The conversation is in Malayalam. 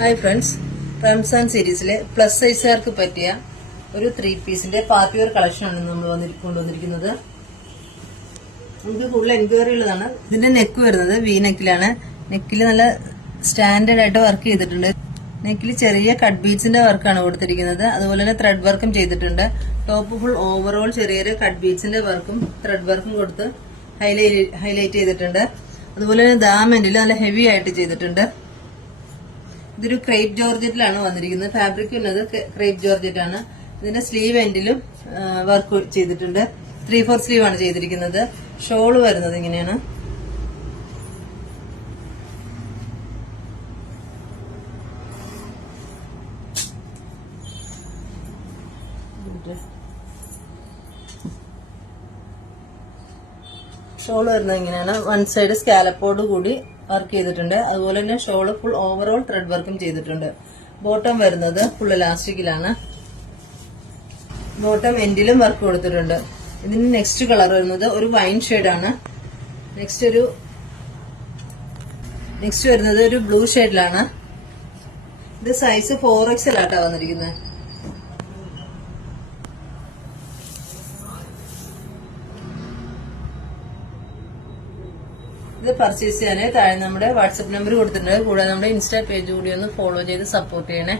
ഹായ് ഫ്രണ്ട്സ്, റംസാൻ സീരീസിലെ പ്ലസ് സൈസുകാർക്ക് പറ്റിയ ഒരു 3 പീസിന്റെ പാർട്ടി വെയർ കളക്ഷനാണ് നമ്മൾ കൊണ്ടുവന്നിരിക്കുന്നത്. നമുക്ക് കൂടുതൽ എൻക്വയറി ഉള്ളതാണ്. ഇതിന്റെ നെക്ക് വരുന്നത് വി നെക്കിലാണ്. നെക്കിൽ നല്ല സ്റ്റാൻഡേർഡ് ആയിട്ട് വർക്ക് ചെയ്തിട്ടുണ്ട്. നെക്കിൽ ചെറിയ കട്ട് ബീഡ്സിന്റെ വർക്കാണ് കൊടുത്തിരിക്കുന്നത്. അതുപോലെ തന്നെ ത്രെഡ് വർക്കും ചെയ്തിട്ടുണ്ട്. ടോപ്പ് ഫുൾ ഓവറോൾ ചെറിയ കട്ട് ബീഡ്സിന്റെ വർക്കും ത്രെഡ് വർക്കും കൊടുത്ത് ഹൈലൈറ്റ് ചെയ്തിട്ടുണ്ട്. അതുപോലെ തന്നെ ദാമെന്റിൽ നല്ല ഹെവി ആയിട്ട് ചെയ്തിട്ടുണ്ട്. ഇതൊരു ക്രേപ്പ് ജോർജറ്റിലാണ് വന്നിരിക്കുന്നത്. ഫാബ്രിക് വരുന്നത് ക്രേപ്പ് ജോർജറ്റ് ആണ്. ഇതിന്റെ സ്ലീവ് എൻഡിലും വർക്ക് ചെയ്തിട്ടുണ്ട്. 3/4 സ്ലീവ് ആണ് ചെയ്തിരിക്കുന്നത്. ഷോള് വരുന്നത് ഇങ്ങനെയാണ്. ഷോള് വരുന്നത് ഇങ്ങനെയാണ്. വൺ സൈഡ് സ്കാലപ്പോട് കൂടി വർക്ക് ചെയ്തിട്ടുണ്ട്. അതുപോലെ തന്നെ ഷോള് ഫുൾ ഓവറോൾ ത്രെഡ് വർക്കും ചെയ്തിട്ടുണ്ട്. ബോട്ടം വരുന്നത് ഫുൾ ഇലാസ്റ്റിക്കിലാണ്. ബോട്ടം എൻഡിലും വർക്ക് കൊടുത്തിട്ടുണ്ട്. ഇതിന് നെക്സ്റ്റ് കളർ വരുന്നത് ഒരു വൈൻ ഷെയ്ഡാണ്. നെക്സ്റ്റ് വരുന്നത് ഒരു ബ്ലൂ ഷെയ്ഡിലാണ്. ഇത് സൈസ് 4XL ആയിട്ടാണ് വന്നിരിക്കുന്നത്. ഇത് പർച്ചേസ് ചെയ്യാനായി താഴെ നമ്മുടെ വാട്സപ്പ് നമ്പർ കൊടുത്തിട്ടുണ്ട്. കൂടാതെ നമ്മുടെ ഇൻസ്റ്റാ പേജ് കൂടി ഒന്ന് ഫോളോ ചെയ്ത് സപ്പോർട്ട് ചെയ്യണേ.